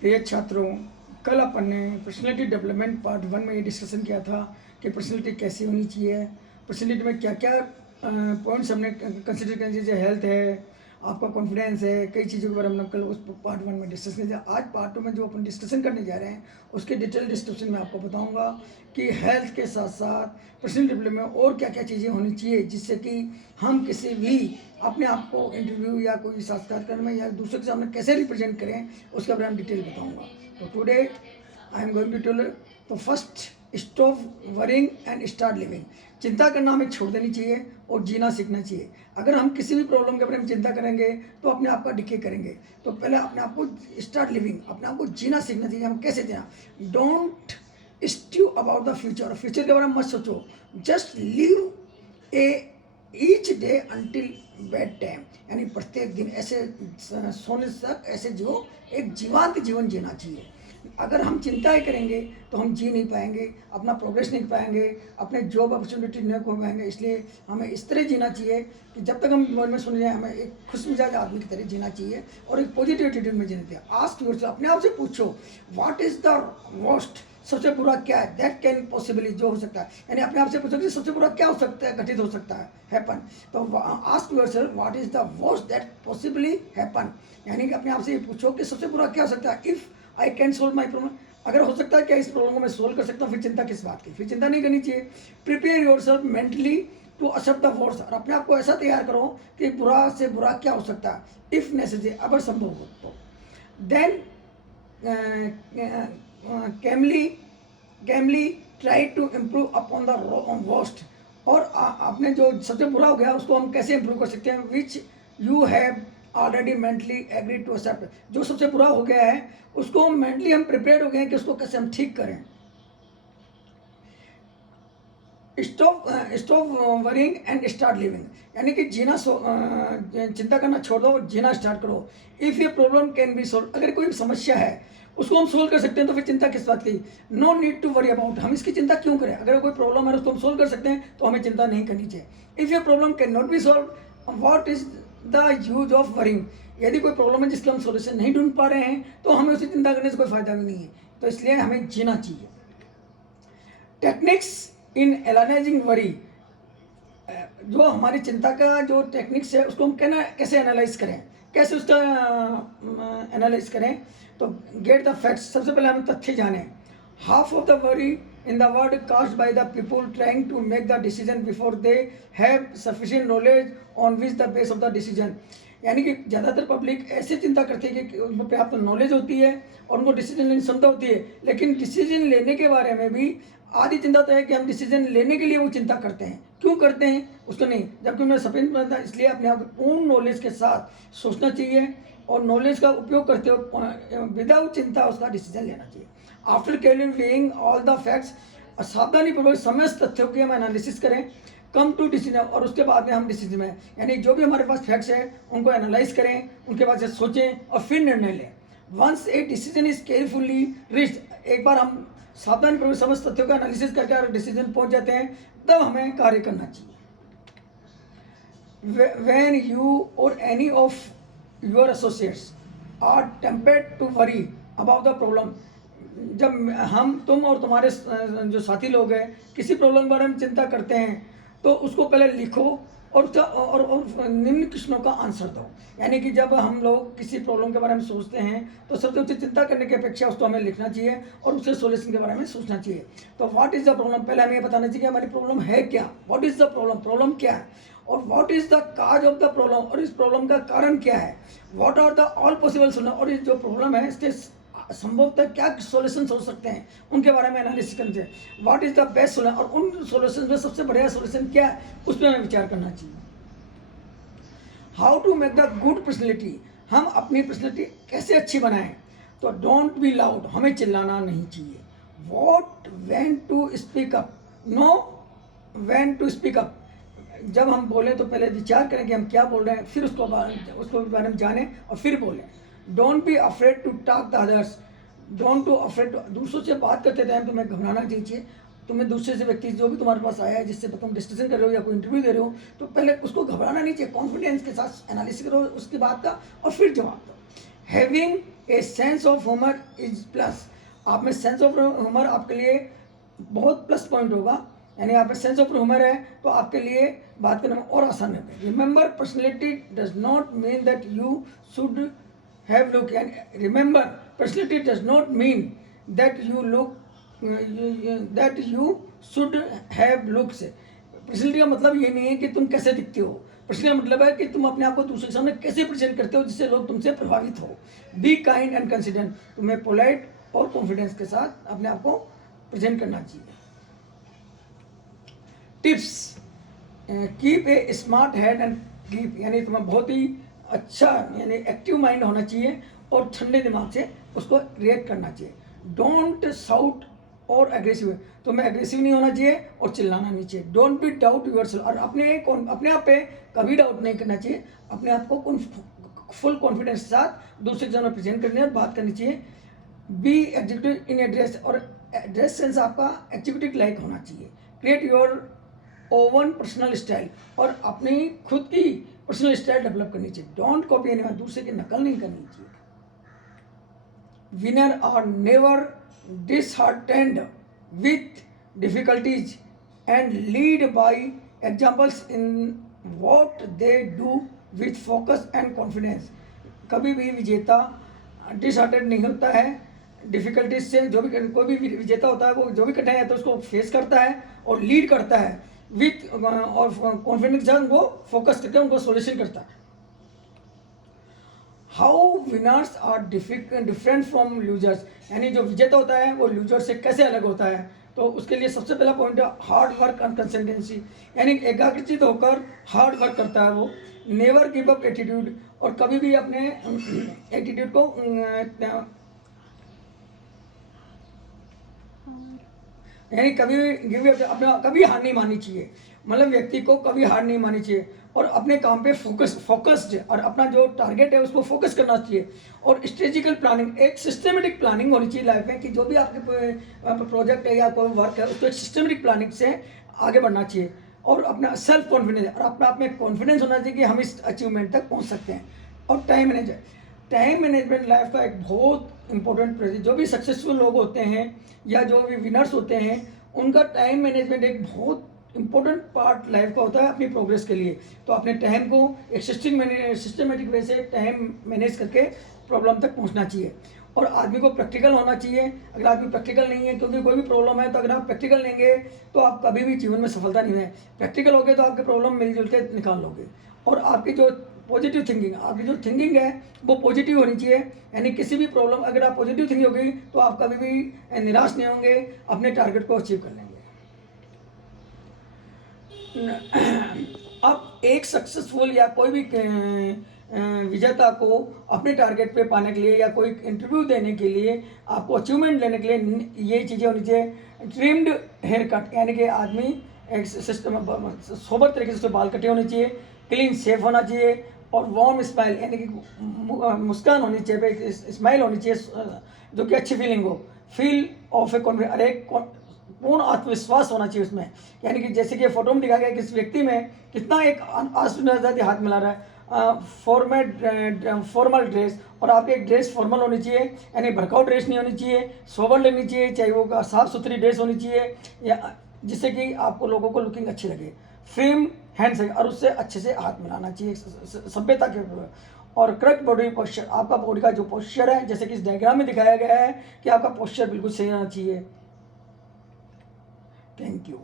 प्रिय छात्रों, कल अपन ने पर्सनैलिटी डेवलपमेंट पार्ट 1 में ये डिस्कशन किया था कि पर्सनैलिटी कैसी होनी चाहिए, पर्सनैलिटी में क्या क्या पॉइंट्स हमने कंसिडर करने चाहिए। जैसे हेल्थ है, आपका कॉन्फिडेंस है, कई चीज़ों के बारे में हमने कल उस पार्ट 1 में डिस्कस किया। आज पार्ट 2 में जो अपन डिस्कशन करने जा रहे हैं उसके डिटेल डिस्क्रिप्शन में आपको बताऊंगा कि हेल्थ के साथ साथ पर्सनल डेवलपमेंट में और क्या क्या चीज़ें होनी चाहिए, जिससे कि हम किसी भी अपने आप को इंटरव्यू या कोई साक्षात्कार में या दूसरे के सामने कैसे रिप्रेजेंट करें, उसके बारे में डिटेल बताऊंगा। तो today I am going to tell. तो first, stop worrying and start living. चिंता करना हमें छोड़ देनी चाहिए और जीना सीखना चाहिए। अगर हम किसी भी प्रॉब्लम के बारे में चिंता करेंगे तो अपने आप का डिके करेंगे। तो पहले अपने आप को स्टार्ट लिविंग, अपने आप को जीना सीखना चाहिए। हम कैसे जीना? Don't stew about the future. Future के बारे में मत सोचो, just live a each day until bed time, यानी प्रत्येक दिन ऐसे सोने तक ऐसे जो एक जीवंत जीवन जीना चाहिए। अगर हम चिंता ही करेंगे तो हम जी नहीं पाएंगे, अपना प्रोग्रेस नहीं पाएंगे, अपने जॉब अपॉर्चुनिटी नहीं खो पाएंगे। इसलिए हमें इस तरह जीना चाहिए कि जब तक हम मन में सुन जाए, हमें एक खुश मिजाज आदमी की तरह जीना चाहिए और एक पॉजिटिव एटीट्यूड में जीना चाहिए। आस्क योरसेल्फ, अपने आप से पूछो, व्हाट इज द वर्स्ट, सबसे बुरा क्या है, दैट कैन पॉसिबली, जो हो सकता है। यानी अपने आप से पूछो कि सबसे बुरा क्या हो सकता है, घटित हो सकता है, हैपन। तो ask yourself what is the worst that possibly happen, यानी कि अपने आप से ये पूछो कि सबसे बुरा क्या हो सकता है। If I can solve my problem, अगर हो सकता है क्या इस प्रॉब्लम को मैं सोल्व कर सकता हूँ, फिर चिंता किस बात की, फिर चिंता नहीं करनी चाहिए। Prepare your self mentally to accept the worst, और अपने आप को ऐसा तैयार करो कि बुरा से बुरा क्या हो सकता है, इफ नेसेसरी, अगर संभव हो तो। Then calmly try to improve upon the worst, और आपने जो सबसे बुरा हो गया उसको हम कैसे इम्प्रूव कर सकते हैं, which you have already mentally agree to accept. जो सबसे बुरा हो गया है उसको मेंटली हम प्रिपेयर हो गए हैं कि उसको कैसे हम ठीक करें। Stop worrying and start living, यानी कि जीना चिंता करना छोड़ दो, जीना स्टार्ट करो। इफ़ ये प्रॉब्लम कैन बी सोल्व, अगर कोई समस्या है उसको हम सोल्व कर सकते हैं तो फिर चिंता किस बात की। No need to worry about, हम इसकी चिंता क्यों करें? अगर कोई प्रॉब्लम है उसको हम सोल्व कर सकते हैं तो हमें चिंता नहीं करनी चाहिए। इफ़ ये problem can not be solve, what is the use of worrying. यदि कोई प्रॉब्लम है जिसका हम सोल्यूशन नहीं ढूंढ पा रहे हैं तो हमें उसे चिंता करने से कोई फायदा भी नहीं है। तो इसलिए हमें जीना चाहिए। टेक्निक्स इन एनालाइजिंग वरी, जो हमारी चिंता का जो टेक्निक्स है उसको हम कैसे एनालाइज करें, कैसे उसका एनालाइज करें। तो गेट द फैक्ट्स, सबसे पहले हम तथ्य जानें। Half of the worry in the world caused by the people trying to make the decision before they have sufficient knowledge on which the base of the decision, यानी कि ज़्यादातर public ऐसे चिंता करती है कि उनको पर्याप्त नॉलेज होती है और उनको डिसीजन लेने की क्षमता होती है, लेकिन डिसीजन लेने के बारे में भी आधी चिंता तो है कि हम डिसीजन लेने के लिए वो चिंता करते हैं। क्यों करते हैं उसको नहीं, जबकि उन्हें सफेद पता था। इसलिए अपने आप को पूर्ण नॉलेज के साथ सोचना चाहिए और नॉलेज का उपयोग करते हुए विदाउट चिंता उसका डिसीजन लेना चाहिए। After calculating all the facts, सावधानी पूर्वक समस्त तथ्यों की हम एनालिसिस करें, कम टू डिसीजन, और उसके बाद में हम डिसीजन में, यानी जो भी हमारे पास फैक्ट्स है उनको एनालाइज करें, उनके बाद से सोचें और फिर निर्णय लें। Once a decision is carefully reached, एक बार हम सावधानी पूर्वक समस्त तथ्यों का एनालिसिस करके अगर डिसीजन पहुंच जाते हैं तब हमें कार्य करना चाहिए। when you or any of your associates are tempted to worry about the problem, जब तुम और तुम्हारे जो साथी लोग हैं किसी प्रॉब्लम के बारे में चिंता करते हैं तो उसको पहले लिखो और उसका और निम्न प्रश्नों का आंसर दो। यानी कि जब हम लोग किसी प्रॉब्लम के बारे में सोचते हैं तो सबसे ऊँची चिंता करने की अपेक्षा उसको हमें लिखना चाहिए और उसके सोल्यूशन के बारे में सोचना चाहिए। तो व्हाट इज़ द प्रॉब्लम, पहले हमें ये बताना चाहिए कि हमारी प्रॉब्लम है क्या, what is the problem, problem क्या है, और what is the cause of the problem, और इस प्रॉब्लम का कारण क्या है। What are the all possible solution, और ये जो प्रॉब्लम है इसके संभवतः क्या सॉल्यूशन हो सकते हैं उनके बारे में एनालिसिस करना चाहिए। What is the best solution, और उन सॉल्यूशन में सबसे बढ़िया सॉल्यूशन क्या है उस पर हमें विचार करना चाहिए। How to make the good personality, हम अपनी पर्सनैलिटी कैसे अच्छी बनाएं। तो डोंट बी लाउड, हमें चिल्लाना नहीं चाहिए। What when to speak up, no when to speak up, जब हम बोलें तो पहले विचार करें कि हम क्या बोल रहे हैं, फिर उसको बारे में जानें और फिर बोलें। Don't be afraid to talk the others, don't to afraid, दूसरों से बात करते टाइम तुम्हें घबराना नहीं चाहिए। तुम्हें दूसरे से व्यक्ति जो भी तुम्हारे पास आया है जिससे तुम डिस्कशन कर रहे हो या कोई इंटरव्यू दे रहे हो तो पहले उसको घबराना नहीं चाहिए, कॉन्फिडेंस के साथ एनालिसिस करो उसकी बात का और फिर जवाब दो। Having a sense of humour is plus. आप में सेंस ऑफ ह्यूमर आपके लिए बहुत प्लस पॉइंट होगा, यानी आप में सेंस ऑफ ह्यूमर है तो आपके लिए बात करने में और आसान है। Remember personality does not mean that you should have look, यानी remember personality does not mean that you look that you should have looks. Personality का मतलब ये नहीं है कि तुम कैसे दिखते हो, पर्सनल मतलब है कि तुम अपने आप को दूसरे के सामने कैसे प्रेजेंट करते हो जिससे लोग तुमसे प्रभावित हो। बी काइंड एंड कंसिडरेट, तुम्हें पोलाइट और कॉन्फिडेंस के साथ अपने आप को प्रेजेंट करना चाहिए। Tips, keep a smart head and keep, यानी तुम्हें बहुत ही अच्छा यानी एक्टिव माइंड होना चाहिए और ठंडे दिमाग से उसको रिएक्ट करना चाहिए। डोंट साउट और एग्रेसिव, तो मैं एग्रेसिव नहीं होना चाहिए और चिल्लाना नहीं चाहिए। डोंट बी डाउट योरसेल्फ, और अपने आप पे कभी डाउट नहीं करना चाहिए। अपने आप को फुल कॉन्फिडेंस के साथ दूसरे के सामने प्रेजेंट करनी और बात करनी चाहिए। बी एग्जीक्यूटिव इन एड्रेस, और ड्रेस सेंस आपका एग्जीक्यूटिव लाइक होना चाहिए। Create your oven personal style, और अपनी खुद की पर्सनल स्टाइल डेवलप करनी चाहिए। डोंट कॉपी एनीवन, दूसरे की नकल नहीं करनी चाहिए। Winner are never disheartened with difficulties and lead by examples in what they do with focus and confidence। कभी भी विजेता डिसहार्टेड नहीं होता है डिफिकल्टीज से। जो भी कोई भी विजेता होता है वो जो भी कठिनाई है तो उसको फेस करता है और लीड करता है विथ और कॉन्फिडेंस के साथ वो फोकस करके उनको सोल्यूशन करता है। How winners are different from losers, यानी जो विजेता होता है वो लूजर से कैसे अलग होता है। तो उसके लिए सबसे पहला पॉइंट है हार्ड वर्क एंड कंसिस्टेंसी, यानी एकाग्रचित होकर हार्ड वर्क करता है वो। नेवर गिव अप एटीट्यूड, और कभी भी अपने एटीट्यूड को यानी कभी गिव अपना कभी हार नहीं माननी चाहिए। मतलब व्यक्ति को कभी हार नहीं माननी चाहिए और अपने काम पे फोकस्ड और अपना जो टारगेट है उसको फोकस करना चाहिए। और स्ट्रेटेजिकल प्लानिंग, एक सिस्टमेटिक प्लानिंग होनी चाहिए लाइफ में कि जो भी आपके प्रोजेक्ट है या कोई वर्क है उसको एक सिस्टमेटिक प्लानिंग से आगे बढ़ना चाहिए। और अपना सेल्फ कॉन्फिडेंस और अपना आप में कॉन्फिडेंस होना चाहिए कि हम इस अचीवमेंट तक पहुँच सकते हैं। और टाइम मैनेजमेंट लाइफ का एक बहुत इंपॉर्टेंट प्रोजेक्ट। जो भी सक्सेसफुल लोग होते हैं या जो भी विनर्स होते हैं उनका टाइम मैनेजमेंट एक बहुत इंपॉर्टेंट पार्ट लाइफ का होता है अपनी प्रोग्रेस के लिए। तो अपने टाइम को एक सिस्टमेटिक वे से टाइम मैनेज करके प्रॉब्लम तक पहुंचना चाहिए। और आदमी को प्रैक्टिकल होना चाहिए। अगर आदमी प्रैक्टिकल नहीं है, क्योंकि कोई भी प्रॉब्लम है तो अगर आप प्रैक्टिकल लेंगे तो आप कभी भी जीवन में सफलता नहीं है। प्रैक्टिकल होगे तो आपके प्रॉब्लम मिलजुल के निकाल लोगे। और आपकी जो पॉजिटिव थिंकिंग, आपकी जो थिंकिंग है वो पॉजिटिव होनी चाहिए। यानी किसी भी प्रॉब्लम अगर आप पॉजिटिव थिंकिंग होगी तो आप कभी भी निराश नहीं होंगे, अपने टारगेट को अचीव कर लेंगे। अब एक सक्सेसफुल या कोई भी विजेता को अपने टारगेट पे पाने के लिए या कोई इंटरव्यू देने के लिए आपको अचीवमेंट लेने के लिए ये चीज़ें होनी चाहिए। ट्रिम्ड हेयर कट, यानी कि आदमी एक सिस्टम सोबर तरीके से उसके बाल कटे होने चाहिए, क्लीन शेव होना चाहिए और वार्म स्माइल, यानी कि मुस्कान होनी चाहिए, स्माइल होनी चाहिए जो कि अच्छी फीलिंग हो। फील ऑफ ए कॉन्फिडेंस, अरे पूर्ण आत्मविश्वास होना चाहिए उसमें। यानी कि जैसे कि फोटो में दिखाया गया कि इस व्यक्ति में कितना एक आत्मविश्वास हाथ मिला रहा है। फॉर्मल ड्रेस, और आपकी एक ड्रेस फॉर्मल होनी चाहिए, यानी भड़काऊ ड्रेस नहीं होनी चाहिए, सोबर लेनी चाहिए, चाहे वो साफ़ सुथरी ड्रेस होनी चाहिए या जिससे कि आपको लोगों को लुकिंग अच्छी लगे। फ्रेम हैंड, और उससे अच्छे से हाथ मिलाना चाहिए सभ्यता के। और करेक्ट बॉडी पोस्चर, आपका बॉडी का जो पोस्चर है जैसे कि इस डायग्राम में दिखाया गया है कि आपका पोस्चर बिल्कुल सही होना चाहिए। Thank you.